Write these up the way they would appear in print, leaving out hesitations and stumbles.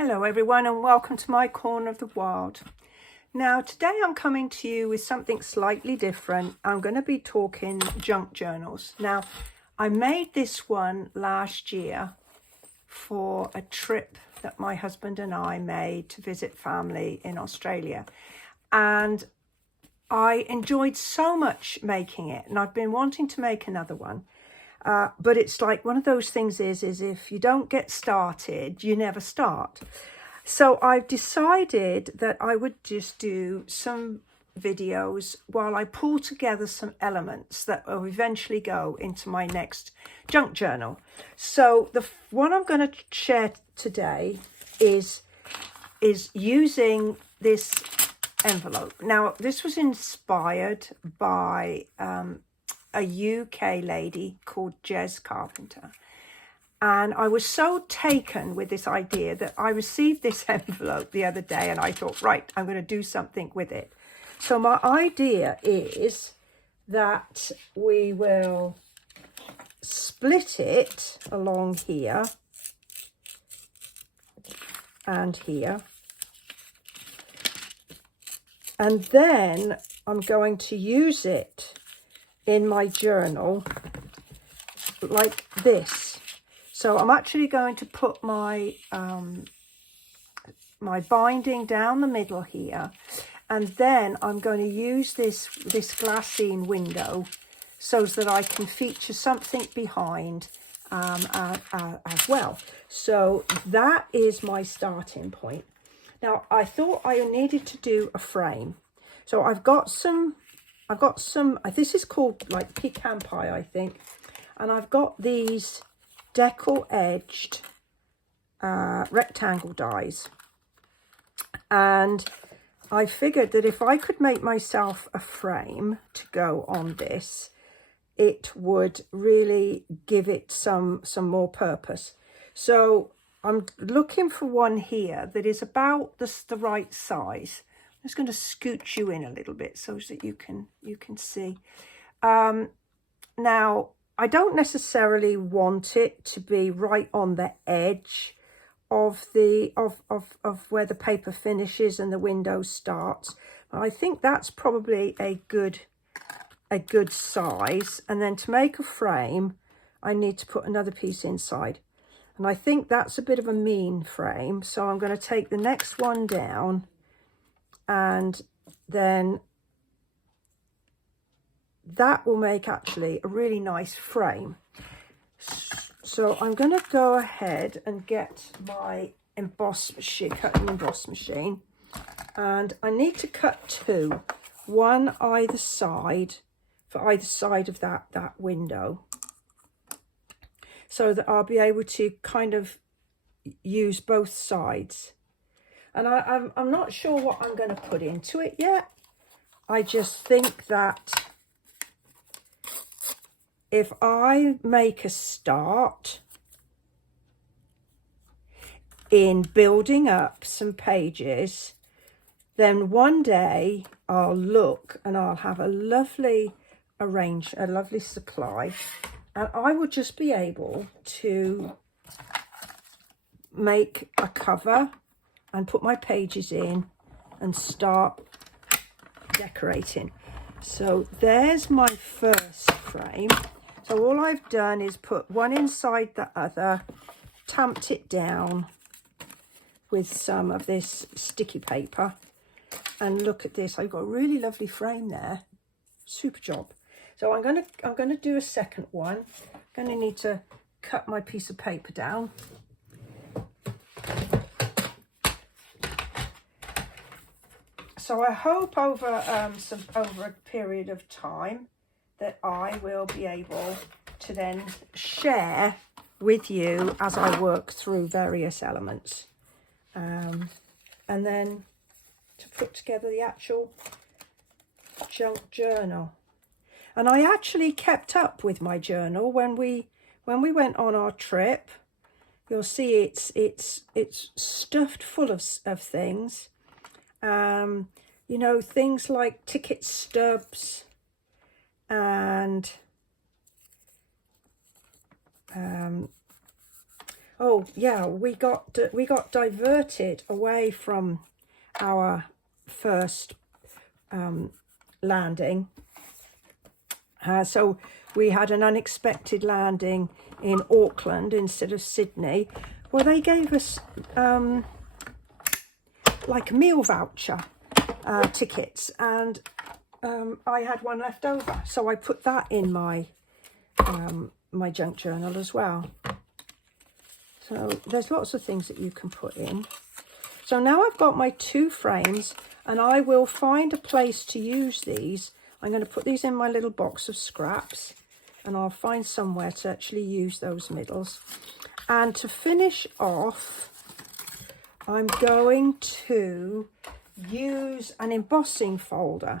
Hello everyone and welcome to my corner of the world. Now today I'm coming to you with something slightly different. I'm going to be talking junk journals. Now I made this one last year for a trip that my husband and I made to visit family in Australia, and I enjoyed so much making it, and I've been wanting to make another one. But it's like one of those things is if you don't get started, you never start. So I've decided that I would just do some videos while I pull together some elements that will eventually go into my next junk journal. So the one I'm going to share today is using this envelope. Now this was inspired by a UK lady called Jez Carpenter, and I was so taken with this idea that I received this envelope the other day and I thought, right, I'm going to do something with it. So my idea is that we will split it along here and here, and then I'm going to use it in my journal like this. So I'm actually going to put my my binding down the middle here, and then I'm going to use this glassine window so that I can feature something behind as well. So that is my starting point. Now I thought I needed to do a frame, so I've got some, this is called like pecan pie, I think. And I've got these decal edged rectangle dies. And I figured that if I could make myself a frame to go on this, it would really give it some more purpose. So I'm looking for one here that is about the right size. I'm just going to scooch you in a little bit so that you can see. Now I don't necessarily want it to be right on the edge of the of where the paper finishes and the window starts. I think that's probably a good size. And then to make a frame, I need to put another piece inside. And I think that's a bit of a mean frame. So I'm going to take the next one down, and then that will make actually a really nice frame. So I'm going to go ahead and get my cutting emboss machine, and I need to cut two, one either side, for either side of that window, so that I'll be able to kind of use both sides. And I'm not sure what I'm going to put into it yet. I just think that if I make a start in building up some pages, then one day I'll look and I'll have a lovely supply, and I will just be able to make a cover and put my pages in and start decorating. So there's my first frame. So all I've done is put one inside the other, tamped it down with some of this sticky paper, and look at this, I've got a really lovely frame there. Super job. So I'm going to do a second one. I'm going to need to cut my piece of paper down. So I hope over a period of time that I will be able to then share with you as I work through various elements, and then to put together the actual junk journal. And I actually kept up with my journal when we went on our trip. You'll see it's stuffed full of things. You know, things like ticket stubs and Oh yeah, we got diverted away from our first landing. So we had an unexpected landing in Auckland instead of Sydney. Well, they gave us like a meal voucher tickets, and I had one left over, so I put that in my my junk journal as well. So there's lots of things that you can put in. So now I've got my 2 frames, and I will find a place to use these. I'm going to put these in my little box of scraps, and I'll find somewhere to actually use those middles. And to finish off, I'm going to use an embossing folder,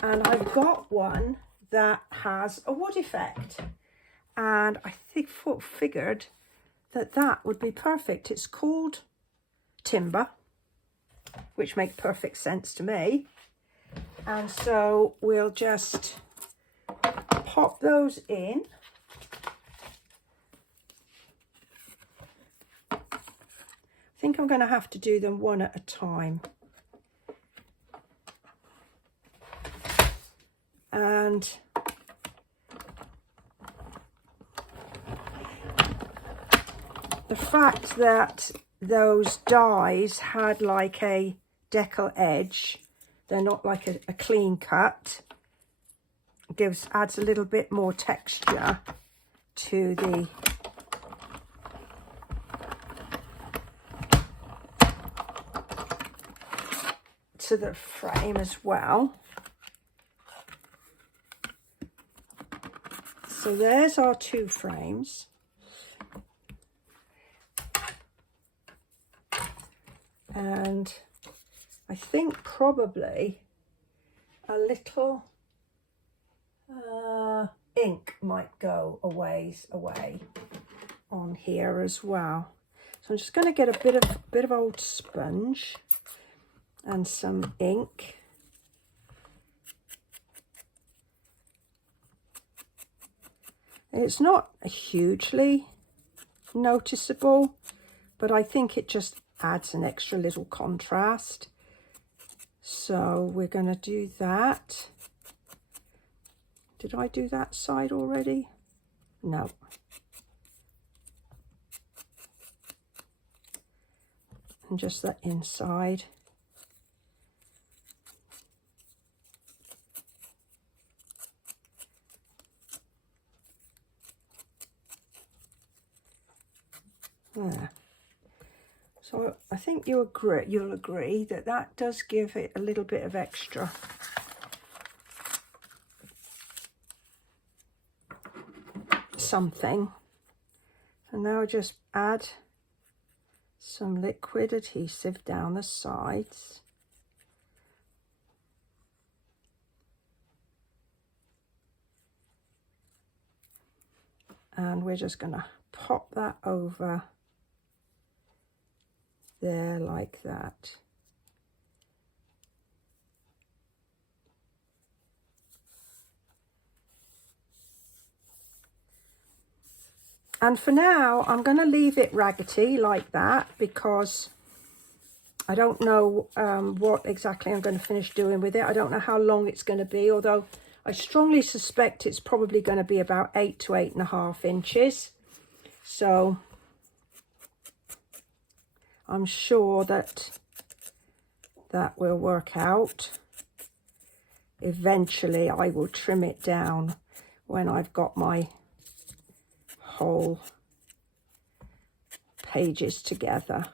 and I've got one that has a wood effect, and I figured that would be perfect. It's called Timber, which makes perfect sense to me. And so we'll just pop those in. I think I'm going to have to do them one at a time. And the fact that those dies had like a decal edge, they're not like a clean cut, adds a little bit more texture to the frame as well. So there's our 2 frames. And I think probably a little ink might go a ways away on here as well. So I'm just going to get a bit of old sponge and some ink. It's not hugely noticeable, but I think it just adds an extra little contrast. So we're going to do that. Did I do that side already? No. And just that inside. There. So I think you'll agree that that does give it a little bit of extra something. And now just add some liquid adhesive down the sides. And we're just going to pop that over there like that. And for now, I'm going to leave it raggedy like that because I don't know what exactly I'm going to finish doing with it. I don't know how long it's going to be, although I strongly suspect it's probably going to be about 8 to 8.5 inches. So I'm sure that will work out. Eventually, I will trim it down when I've got my whole pages together.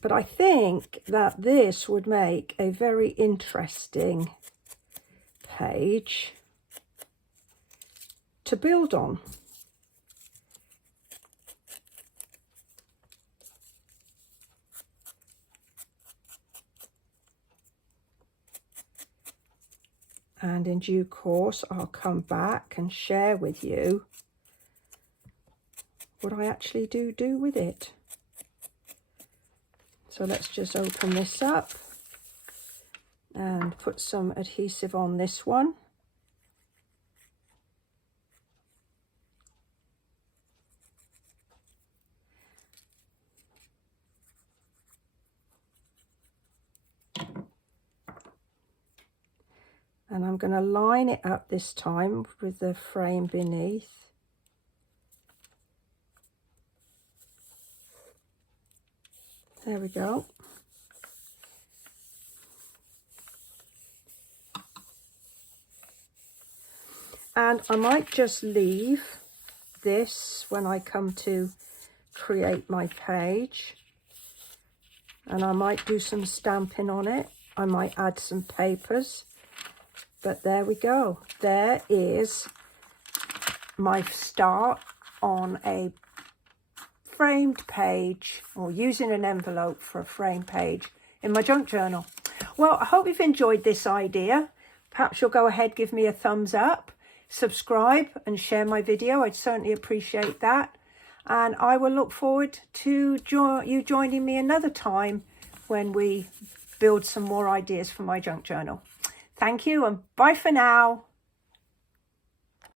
But I think that this would make a very interesting page to build on. And in due course, I'll come back and share with you what I actually do with it. So let's just open this up and put some adhesive on this one. And I'm going to line it up this time with the frame beneath. There we go. And I might just leave this when I come to create my page. And I might do some stamping on it. I might add some papers. But there we go. There is my start on a framed page, or using an envelope for a framed page in my junk journal. Well, I hope you've enjoyed this idea. Perhaps you'll go ahead, give me a thumbs up, subscribe and share my video. I'd certainly appreciate that. And I will look forward to you joining me another time when we build some more ideas for my junk journal. Thank you and bye for now.